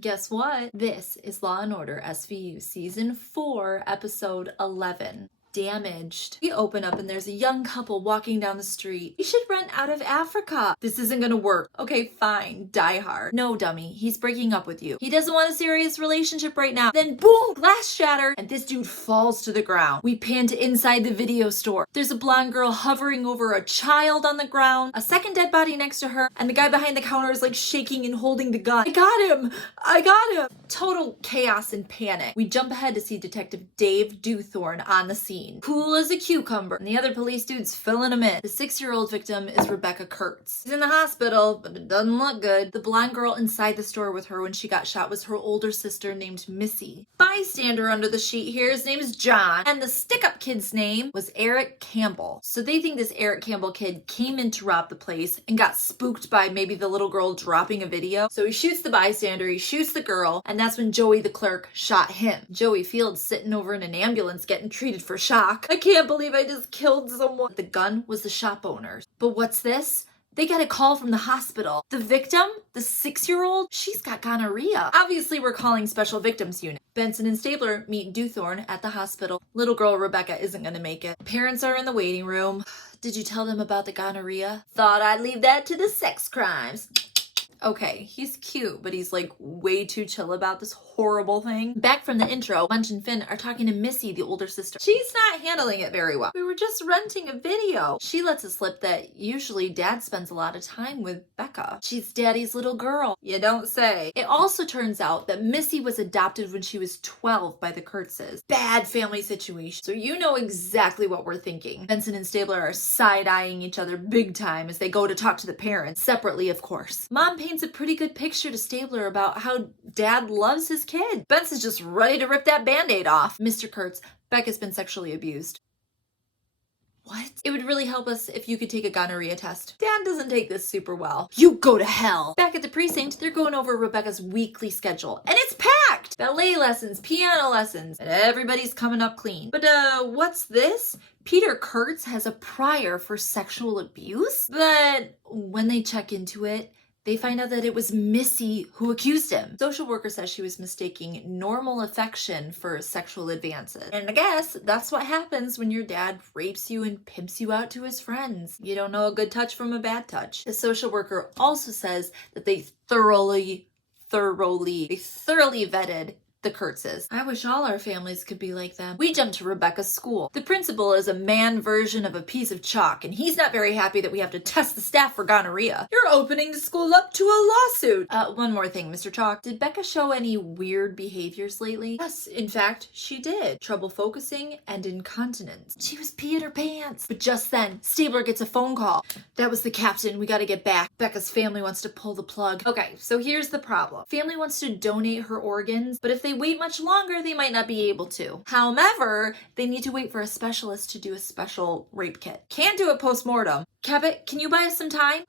Guess what? This is Law & Order SVU Season 4, Episode 11. Damaged. We open up and there's a young couple walking down the street. We should run out of Africa. This isn't gonna work. Okay, fine. Die hard. No, dummy. He's breaking up with you. He doesn't want a serious relationship right now. Then boom! Glass shatter and this dude falls to the ground. We pan to inside the video store. There's a blonde girl hovering over a child on the ground, a second dead body next to her, and the guy behind the counter is like shaking and holding the gun. I got him! I got him! Total chaos and panic. We jump ahead to see Detective Dave Dewthorne on the scene. Cool as a cucumber, and the other police dude's filling him in. The 6-year-old victim is Rebecca Kurtz. She's in the hospital, but it doesn't look good. The blonde girl inside the store with her when she got shot was her older sister named Missy. Bystander under the sheet here, his name is John, and the stick-up kid's name was Eric Campbell. So they think this Eric Campbell kid came in to rob the place and got spooked by maybe the little girl dropping a video. So he shoots the bystander, he shoots the girl, and that's when Joey the clerk shot him. Joey Fields sitting over in an ambulance getting treated for shock. I can't believe I just killed someone. The gun was the shop owner's. But what's this? They got a call from the hospital. The victim, the 6-year-old, she's got gonorrhea. Obviously, we're calling Special Victims Unit. Benson and Stabler meet Dewthorne at the hospital. Little girl Rebecca isn't gonna make it. Parents are in the waiting room. Did you tell them about the gonorrhea? Thought I'd leave that to the sex crimes. Okay, he's cute, but he's like way too chill about this horrible thing. Back from the intro, Munch and Finn are talking to Missy, the older sister. She's not handling it very well. We were just renting a video. She lets it slip that usually Dad spends a lot of time with Becca. She's Daddy's little girl. You don't say. It also turns out that Missy was adopted when she was 12 by the Kurtzes. Bad family situation. So you know exactly what we're thinking. Benson and Stabler are side-eyeing each other big time as they go to talk to the parents, separately of course. Mom paints a pretty good picture to Stabler about how Dad loves his kid. Benson's just ready to rip that band-aid off. Mr. Kurtz, Becca's been sexually abused. What? It would really help us if you could take a gonorrhea test. Dad doesn't take this super well. You go to hell. Back at the precinct, they're going over Rebecca's weekly schedule, and it's packed! Ballet lessons, piano lessons, and everybody's coming up clean. But what's this? Peter Kurtz has a prior for sexual abuse? But when they check into it, they find out that it was Missy who accused him. Social worker says she was mistaking normal affection for sexual advances. And I guess that's what happens when your dad rapes you and pimps you out to his friends. You don't know a good touch from a bad touch. The social worker also says that they thoroughly vetted the Kurtzes. I wish all our families could be like them. We jump to Rebecca's school. The principal is a man version of a piece of chalk, and he's not very happy that we have to test the staff for gonorrhea. You're opening the school up to a lawsuit. One more thing, Mr. Chalk. Did Becca show any weird behaviors lately? Yes, in fact, she did. Trouble focusing and incontinence. She was peeing her pants. But just then, Stabler gets a phone call. That was the captain. We gotta get back. Becca's family wants to pull the plug. Okay, so here's the problem. Family wants to donate her organs, but if they wait much longer, they might not be able to. However, they need to wait for a specialist to do a special rape kit. Can't do it post-mortem. Cabot, can you buy us some time?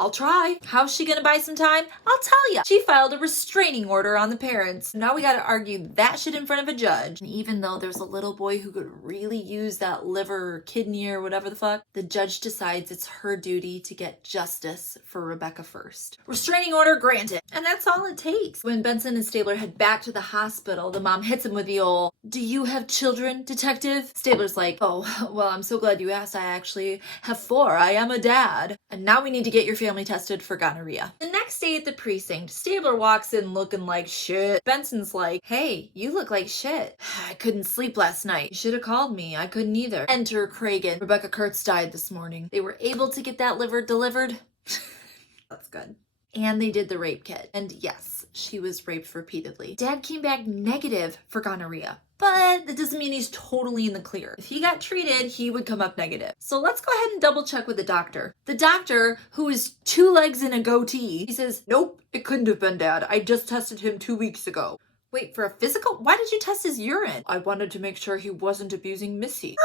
I'll try. How's she gonna buy some time? I'll tell ya. She filed a restraining order on the parents. Now we gotta argue that shit in front of a judge. And even though there's a little boy who could really use that liver or kidney or whatever the fuck, the judge decides it's her duty to get justice for Rebecca first. Restraining order granted. And that's all it takes. When Benson and Stabler head back to the hospital, the mom hits him with the old, "Do you have children, detective?" Stabler's like, "Oh, well, I'm so glad you asked. I actually have 4. I am a dad. And now we need to get your family tested for gonorrhea." The next day at the precinct, Stabler walks in looking like shit. Benson's like, "Hey, you look like shit. I couldn't sleep last night. You should have called me. I couldn't either." Enter Cragen. Rebecca Kurtz died this morning. They were able to get that liver delivered. That's good. And they did the rape kit. And yes, she was raped repeatedly. Dad came back negative for gonorrhea. But that doesn't mean he's totally in the clear. If he got treated, he would come up negative. So let's go ahead and double check with the doctor. The doctor, who is 2 legs and a goatee, he says, "Nope, it couldn't have been Dad. I just tested him 2 weeks ago." Wait, for a physical? Why did you test his urine? "I wanted to make sure he wasn't abusing Missy."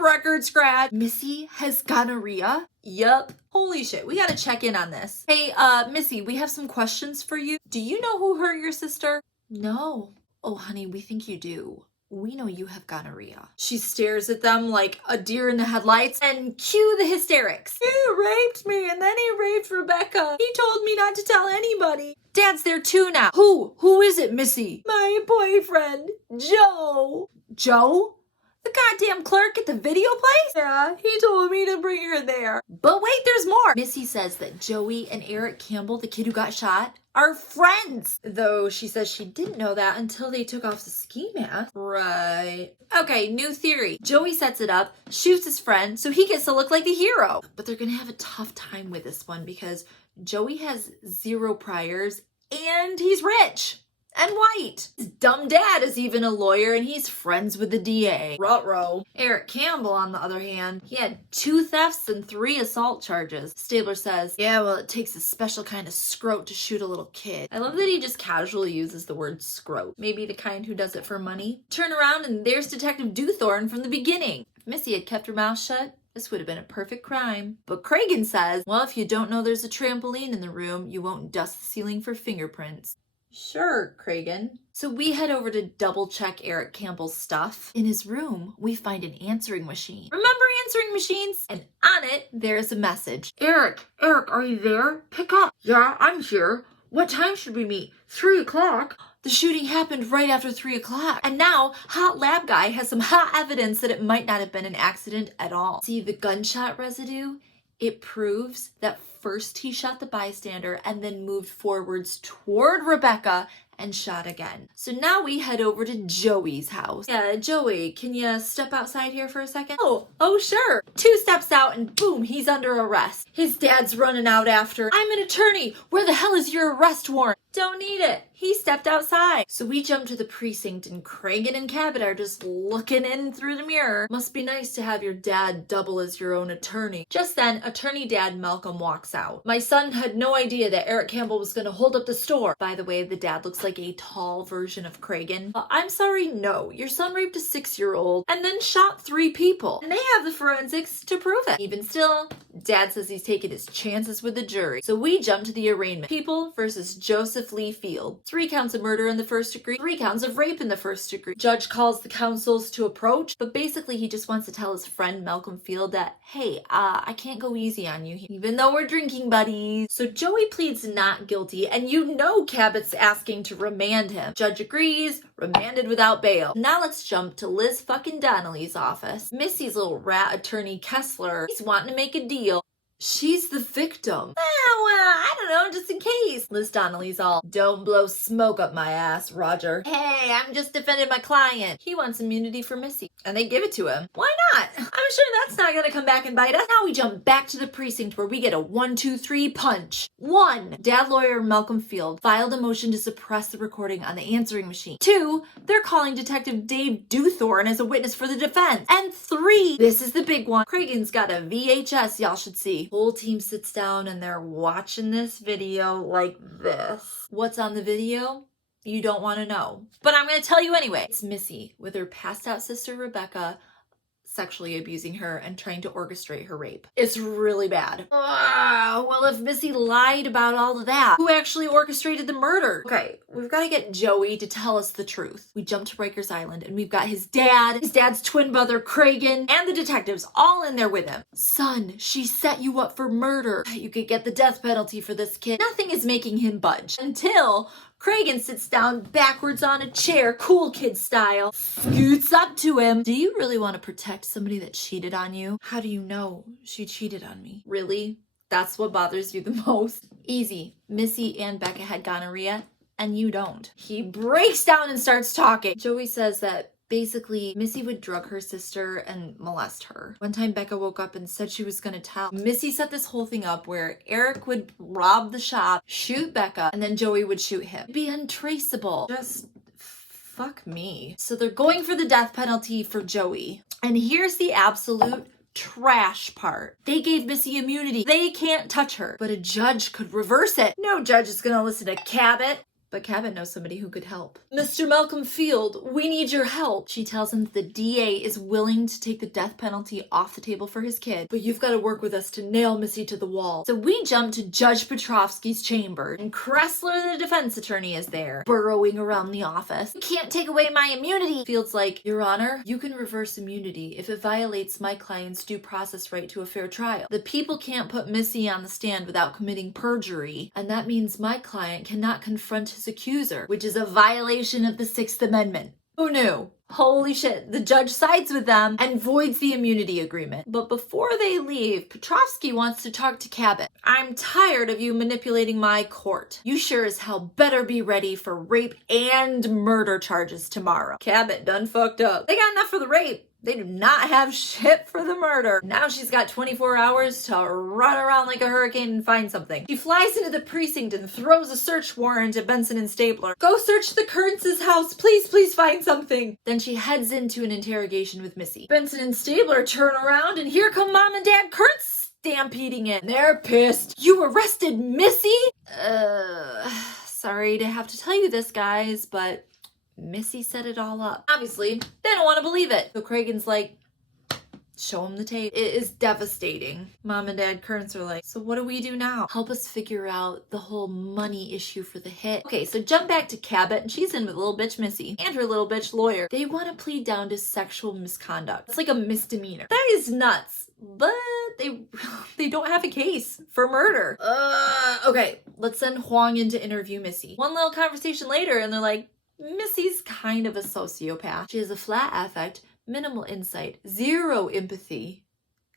Record scratch. Missy has gonorrhea? Yup. Holy shit, we gotta check in on this. Hey, Missy, we have some questions for you. Do you know who hurt your sister? No. Oh, honey, we think you do. we know you have gonorrhea. She stares at them like a deer in the headlights and cue the hysterics. He raped me and then he raped Rebecca. He told me not to tell anybody. Dad's there too now. Who? Who is it, Missy? My boyfriend, Joe. Joe? The goddamn clerk at the video place? Yeah, he told me to bring her there. But wait, there's more. Missy says that Joey and Eric Campbell, the kid who got shot, are friends. Though she says she didn't know that until they took off the ski mask. Right. Okay, new theory. Joey sets it up, shoots his friend, so he gets to look like the hero. But they're gonna have a tough time with this one because Joey has 0 priors and he's rich. And white. His dumb dad is even a lawyer and he's friends with the DA. Ruh-roh. Eric Campbell, on the other hand, he had 2 thefts and 3 assault charges. Stabler says, yeah, well, it takes a special kind of scrote to shoot a little kid. I love that he just casually uses the word scrote. Maybe the kind who does it for money. Turn around and there's Detective Dewthorne from the beginning. If Missy had kept her mouth shut, this would have been a perfect crime. But Cragen says, well, if you don't know there's a trampoline in the room, you won't dust the ceiling for fingerprints. Sure, Cragen. So we head over to double check Eric Campbell's stuff. In his room, we find an answering machine. Remember answering machines? And on it, there's a message. Eric, are you there? Pick up. Yeah, I'm here. What time should we meet? 3 o'clock. The shooting happened right after 3 o'clock. And now, Hot Lab Guy has some hot evidence that it might not have been an accident at all. See the gunshot residue? It proves that first he shot the bystander and then moved forwards toward Rebecca and shot again. So now we head over to Joey's house. Yeah, Joey, can you step outside here for a second? Oh, sure. 2 steps out and boom, he's under arrest. His dad's running out after, I'm an attorney. Where the hell is your arrest warrant? Don't need it. He stepped outside. So we jump to the precinct and Cragen and Cabot are just looking in through the mirror. Must be nice to have your dad double as your own attorney. Just then, attorney dad Malcolm walks out. My son had no idea that Eric Campbell was going to hold up the store. By the way, the dad looks like a tall version of Cragen. I'm sorry, no. Your son raped a 6-year-old and then shot 3 people. And they have the forensics to prove it. Even still, dad says he's taking his chances with the jury. So we jump to the arraignment. People versus Joseph Lee Field. 3 counts of murder in the first degree, 3 counts of rape in the first degree. Judge calls the counsels to approach, but basically he just wants to tell his friend Malcolm Field that, hey, I can't go easy on you, even though we're drinking buddies. So Joey pleads not guilty, and you know Cabot's asking to remand him. Judge agrees, remanded without bail. Now let's jump to Liz fucking Donnelly's office. Missy's little rat attorney Kessler, he's wanting to make a deal. She's the victim. I don't know, just in case. Liz Donnelly's all, don't blow smoke up my ass, Roger. Hey, I'm just defending my client. He wants immunity for Missy, and they give it to him. Why not? I'm sure that's not gonna come back and bite us. Now we jump back to the precinct where we get a 1, 2, 3 punch. 1, dad lawyer Malcolm Field filed a motion to suppress the recording on the answering machine. 2, they're calling Detective Dave Dewthorne as a witness for the defense. And 3, this is the big one. Cragen's got a VHS y'all should see. Whole team sits down and they're watching this video like this. What's on the video? You don't want to know. But I'm going to tell you anyway. It's Missy with her passed out sister Rebecca sexually abusing her and trying to orchestrate her rape. It's really bad. Well, if Missy lied about all of that, who actually orchestrated the murder? Okay, we've got to get Joey to tell us the truth. We jump to Rikers Island and we've got his dad's twin brother Cragen, and the detectives all in there with him. Son, she set you up for murder. You could get the death penalty for this kid. Nothing is making him budge until Cragen sits down backwards on a chair, cool kid style, scoots up to him. Do you really want to protect somebody that cheated on you? How do you know she cheated on me? Really? That's what bothers you the most? Easy. Missy and Becca had gonorrhea, and you don't. He breaks down and starts talking. Joey says that basically, Missy would drug her sister and molest her. One time, Becca woke up and said she was gonna tell. Missy set this whole thing up where Eric would rob the shop, shoot Becca, and then Joey would shoot him. It'd be untraceable. Just fuck me. So they're going for the death penalty for Joey. And here's the absolute trash part. They gave Missy immunity. They can't touch her. But a judge could reverse it. No judge is gonna listen to Cabot. But Cabot knows somebody who could help. Mr. Malcolm Field, we need your help. She tells him that the DA is willing to take the death penalty off the table for his kid, but you've got to work with us to nail Missy to the wall. So we jump to Judge Petrovsky's chamber, and Kressler, the defense attorney, is there, burrowing around the office. You can't take away my immunity. Field's like, Your Honor, you can reverse immunity if it violates my client's due process right to a fair trial. The people can't put Missy on the stand without committing perjury, and that means my client cannot confront his accuser, which is a violation of the Sixth Amendment. Who knew? Holy shit, the judge sides with them and voids the immunity agreement. But before they leave, Petrovsky wants to talk to Cabot. I'm tired of you manipulating my court. You sure as hell better be ready for rape and murder charges tomorrow. Cabot done fucked up. They got enough for the rape. They do not have shit for the murder. Now she's got 24 hours to run around like a hurricane and find something. She flies into the precinct and throws a search warrant at Benson and Stabler. Go search the Kearns' house. Please, please find something. Then she heads into an interrogation with Missy. Benson and Stabler turn around and here come Mom and Dad Kearns stampeding in. They're pissed. You arrested Missy? Sorry to have to tell you this, guys, but Missy set it all up. Obviously, they don't want to believe it. So Cragen's like, show him the tape. It is devastating. Mom and Dad Kearns are like, so what do we do now? Help us figure out the whole money issue for the hit. Okay, so jump back to Cabot, and she's in with little bitch Missy and her little bitch lawyer. They want to plead down to sexual misconduct. It's like a misdemeanor. That is nuts. But they don't have a case for murder. Okay, let's send Huang in to interview Missy. One little conversation later, and they're like, Missy's kind of a sociopath. She has a flat affect, minimal insight, zero empathy.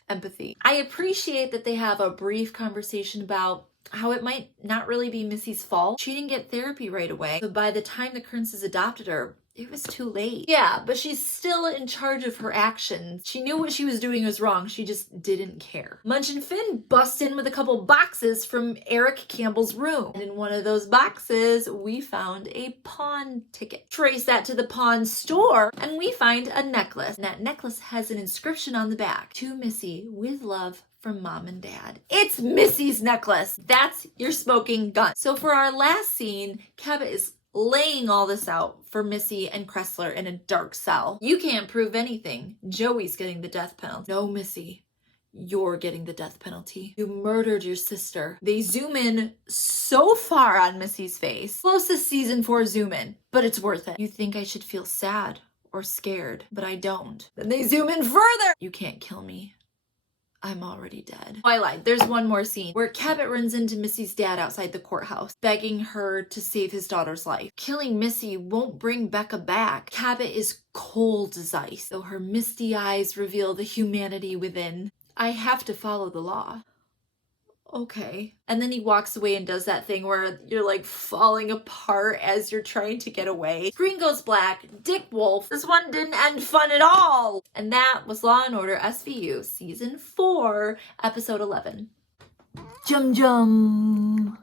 I appreciate that they have a brief conversation about how it might not really be Missy's fault. She didn't get therapy right away. So by the time the Kearns adopted her, it was too late. Yeah, but she's still in charge of her actions. She knew what she was doing was wrong. She just didn't care. Munch and Finn bust in with a couple boxes from Eric Campbell's room. And in one of those boxes, we found a pawn ticket. Trace that to the pawn store, and we find a necklace. And that necklace has an inscription on the back. To Missy, with love, from Mom and Dad. It's Missy's necklace. That's your smoking gun. So for our last scene, Cabot is laying all this out for Missy and Kressler in a dark cell. You can't prove anything. Joey's getting the death penalty. No, Missy, you're getting the death penalty. You murdered your sister. They zoom in so far on Missy's face. Closest season 4 zoom in, but it's worth it. You think I should feel sad or scared, but I don't. Then they zoom in further. You can't kill me. I'm already dead. Oh, I lied. There's one more scene where Cabot runs into Missy's dad outside the courthouse, begging her to save his daughter's life. Killing Missy won't bring Becca back. Cabot is cold as ice, though her misty eyes reveal the humanity within. I have to follow the law. Okay. And then he walks away and does that thing where you're like falling apart as you're trying to get away. Screen goes black. Dick Wolf. This one didn't end fun at all. And that was Law & Order SVU Season 4, Episode 11. Jum jum.